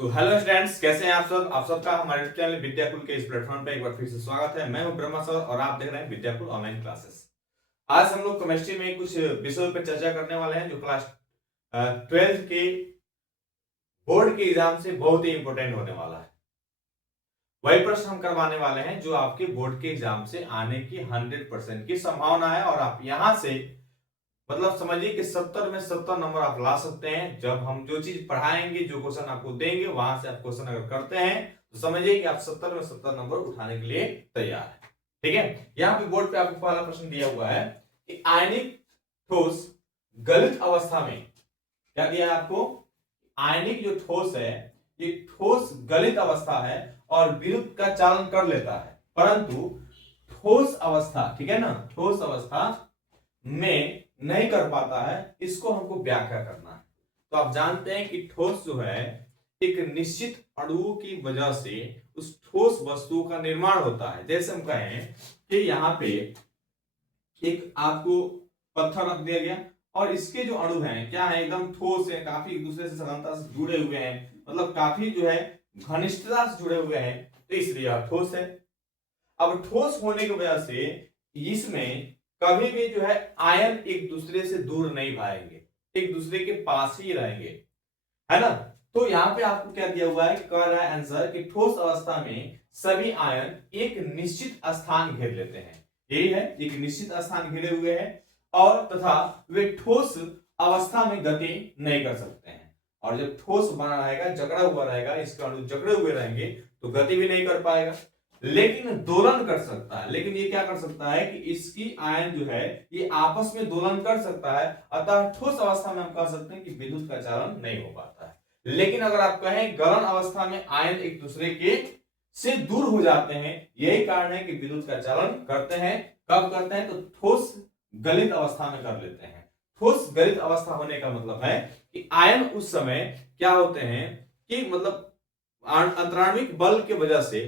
तो hello students, कैसे हैं आप सब? आप सबका हमारे यूट्यूब चैनल विद्याकुल के इस प्लेटफॉर्म पे एक बार फिर से स्वागत है। मैं हूं ब्रह्मा सर और आप देख रहे हैं विद्याकुल ऑनलाइन क्लासेस। आज हम लोग केमिस्ट्री में कुछ विषयों पर चर्चा करने वाले हैं जो क्लास 12th के बोर्ड के एग्जाम से बहुत ही इंपॉर्टेंट होने वाला है। वही प्रश्न हम करवाने वाले हैं जो आपके बोर्ड के एग्जाम से आने की 100% की संभावना है और आप यहां से मतलब समझिए कि 70 में 70 नंबर आप ला सकते हैं। जब हम जो चीज पढ़ाएंगे, जो क्वेश्चन आपको देंगे, वहां से आप क्वेश्चन अगर करते हैं तो समझिए कि आप 70 में 70 नंबर उठाने के लिए तैयार है। ठीक है, यहाँ पे बोर्ड पे आपको पहला प्रश्न दिया हुआ है कि आयनिक ठोस गलित अवस्था में क्या दिया है आपको? आयनिक जो ठोस है ये ठोस गलित अवस्था है और विद्युत का चालन कर लेता है, परंतु ठोस अवस्था, ठीक है ना, ठोस अवस्था में नहीं कर पाता है। इसको हमको व्याख्या करना है। तो आप जानते हैं कि ठोस जो है एक निश्चित अणुओं की वजह से उस ठोस वस्तु का निर्माण होता है। जैसे हम कहें कि यहाँ पे एक आपको पत्थर रख दिया गया और इसके जो अणु हैं क्या है, एकदम ठोस है, काफी एक दूसरे से समानता से जुड़े हुए हैं, मतलब काफी जो है घनिष्ठता से जुड़े हुए हैं, तो इसलिए यह ठोस है। अब ठोस होने की वजह से इसमें कभी भी जो है आयन एक दूसरे से दूर नहीं भागेंगे, एक दूसरे के पास ही रहेंगे, है ना। तो यहाँ पे आपको क्या दिया हुआ है, कह रहा है आंसर कि ठोस अवस्था में सभी आयन एक निश्चित स्थान घेर लेते हैं। यही है, एक निश्चित स्थान घेरे हुए हैं और तथा वे ठोस अवस्था में गति नहीं कर सकते हैं। और जब ठोस बना रहेगा, जकड़ा हुआ रहेगा, इसके अणु जकड़े हुए रहेंगे तो गति भी नहीं कर पाएगा, लेकिन दोलन कर सकता है। लेकिन ये क्या कर सकता है कि इसकी आयन जो है ये आपस में दोलन कर सकता है, अतः ठोस अवस्था में हम कह सकते हैं कि विद्युत का चालन नहीं हो पाता है। लेकिन अगर आप कहें गलन अवस्था में आयन एक दूसरे के से दूर हो जाते हैं, यही कारण है कि विद्युत का चालन करते हैं। कब करते हैं? तो ठोस गलित अवस्था में कर लेते हैं। ठोस गलित अवस्था होने का मतलब है कि आयन उस समय क्या होते हैं कि मतलब अंतराण्विक बल के वजह से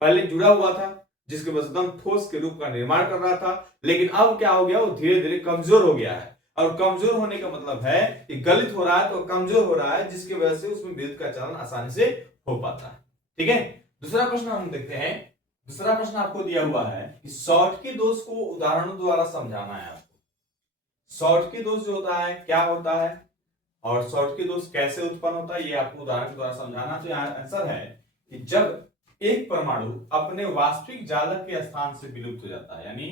पहले जुड़ा हुआ था, जिसके वजह से ठोस के रूप का निर्माण कर रहा था, लेकिन अब क्या हो गया, वो धीरे धीरे कमजोर हो गया है। और कमजोर होने का मतलब है कि गलित हो रहा है तो कमजोर हो रहा है, जिसकी वजह से उसमें विद्युत का चालन आसानी से हो पाता है। ठीक है, दूसरा प्रश्न हम देखते हैं। दूसरा प्रश्न आपको दिया हुआ है कि शॉर्टकी दोष को उदाहरणों द्वारा समझाना है आपको। शॉर्टकी दोष जो होता है क्या होता है और शॉर्टकी दोष कैसे उत्पन्न होता है, ये आपको उदाहरण द्वारा समझाना। तो यहाँ आंसर है कि जब एक परमाणु अपने वास्तविक जालक के स्थान से विलुप्त हो जाता है, यानी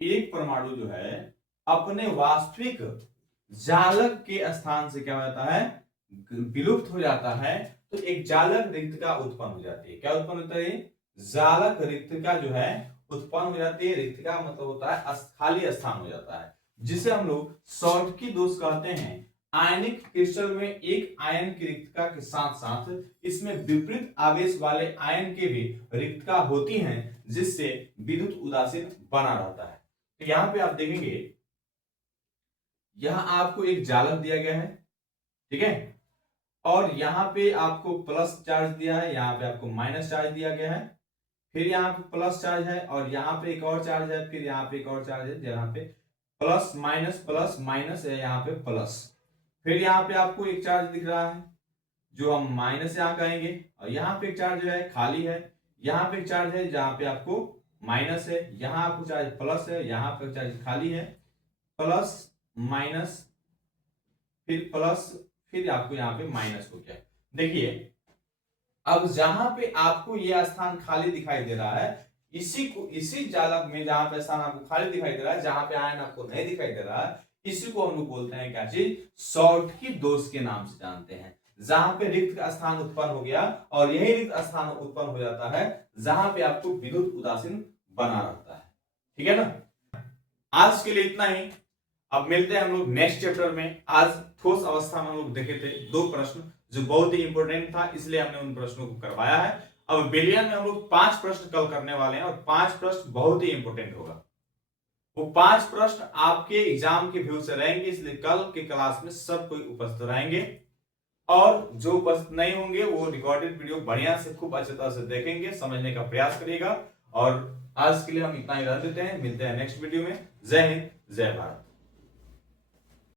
एक परमाणु जो है अपने वास्तविक जालक के स्थान से क्या हो जाता है, विलुप्त हो जाता है, तो एक जालक रिक्तका उत्पन्न हो जाती है। क्या उत्पन्न होता है? जालक रिक्तका जो है उत्पन्न हो जाती है। रिक्तका मतलब होता है खाली स्थान हो जाता है, जिसे हम लोग शॉर्टकी दोष कहते हैं। आयनिक क्रिस्टल में एक आयन की रिक्तका के साथ साथ इसमें विपरीत आवेश वाले आयन के भी रिक्तका होती हैं, जिससे विद्युत उदासीन बना रहता है। तो यहां पे आप देखेंगे, यहां आपको एक जालक दिया गया है, ठीक है, और यहां पे आपको प्लस चार्ज दिया है, यहां पे आपको माइनस चार्ज दिया गया है, फिर यहाँ पे प्लस चार्ज है और यहाँ पे एक और चार्ज है, फिर यहाँ पे एक और चार्ज है, यहाँ पे प्लस माइनस है, यहाँ पे प्लस, फिर यहाँ पे आपको एक चार्ज दिख रहा है जो हम माइनस यहाँ कहेंगे, और यहाँ पे एक चार्ज जो है खाली है, यहाँ पे एक चार्ज है जहां पे आपको माइनस है, यहाँ आपको चार्ज प्लस है, यहाँ पे चार्ज खाली है, प्लस माइनस फिर प्लस, फिर आपको यहाँ पे माइनस हो गया। देखिए अब जहां पे आपको यह स्थान खाली दिखाई दे रहा है, इसी जालक में जहां पे स्थान आपको खाली दिखाई दे रहा है, जहां पे आयन आपको नहीं दिखाई दे रहा है, इसी को हम लोग बोलते हैं क्या चीज, शॉर्टकी दोष के नाम से जानते हैं। जहां पे रिक्त का स्थान उत्पन्न हो गया और यही रिक्त स्थान उत्पन्न हो जाता है जहां पे आपको विद्युत उदासीन बना रहता है। ठीक है ना। आज के लिए इतना ही, अब मिलते हैं हम लोग नेक्स्ट चैप्टर में। आज ठोस अवस्था में हम लोग देखे थे 2 प्रश्न जो बहुत ही इंपॉर्टेंट था, इसलिए हमने उन प्रश्नों को करवाया है। अब विलियन में हम लोग 5 प्रश्न कल करने वाले हैं और 5 प्रश्न बहुत ही इंपॉर्टेंट होगा। वो 5 प्रश्न आपके एग्जाम के व्यू से रहेंगे, इसलिए कल के क्लास में सब कोई उपस्थित रहेंगे और जो उपस्थित नहीं होंगे वो रिकॉर्डेड वीडियो बढ़िया से खूब अच्छी तरह से देखेंगे, समझने का प्रयास करिएगा। और आज के लिए हम इतना ही रह देते हैं, मिलते हैं नेक्स्ट वीडियो में। जय हिंद, जय भारत।